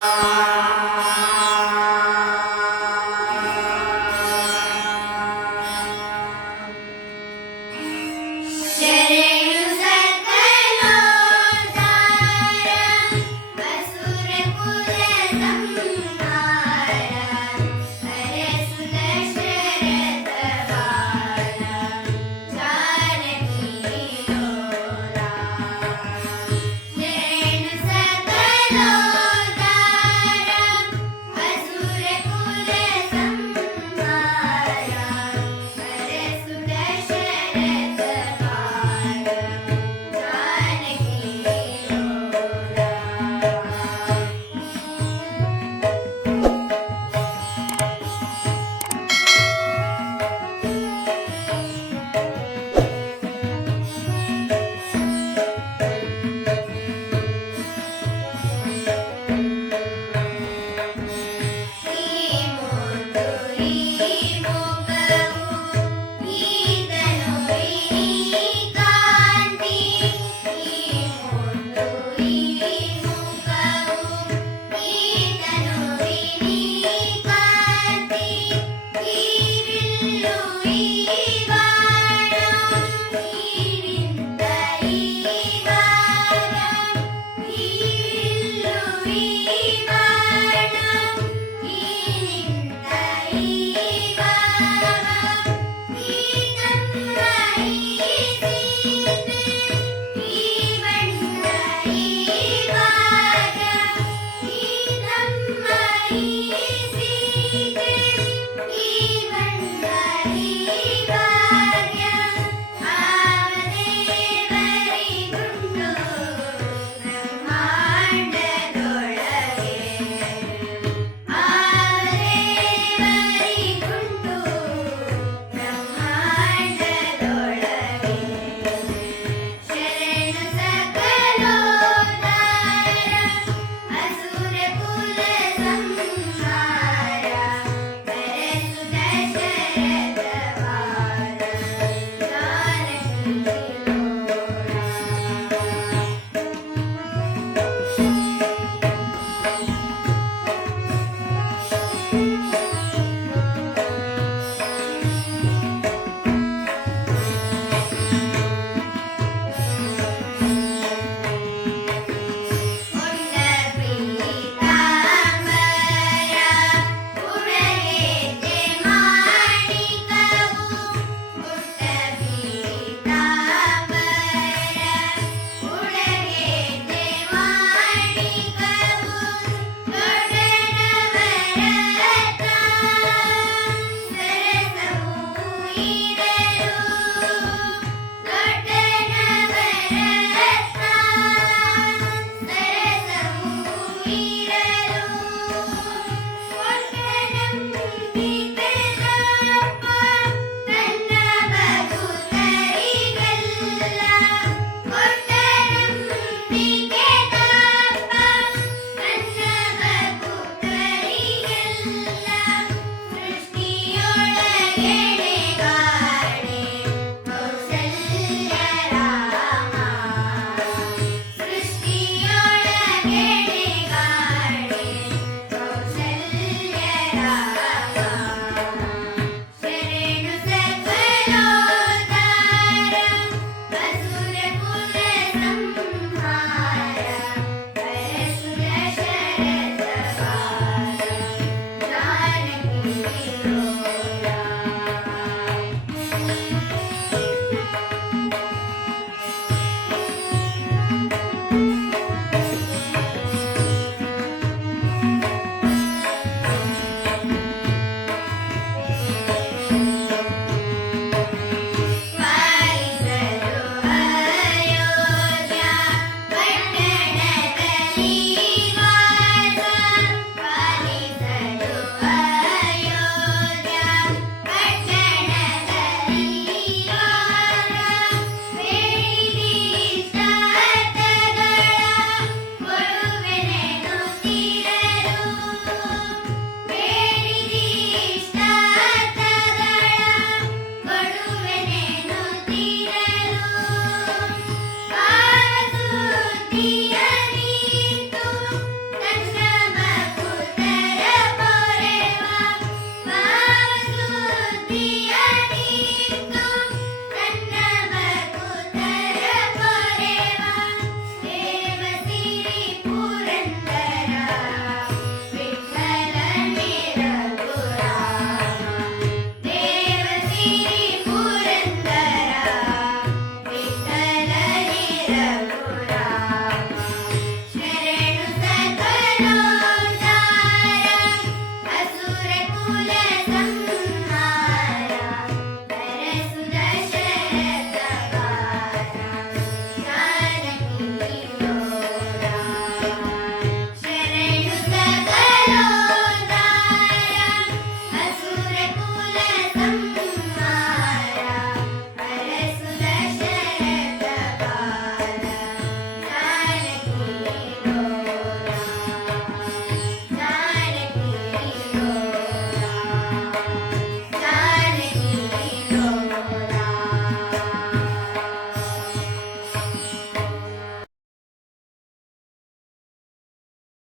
Bye.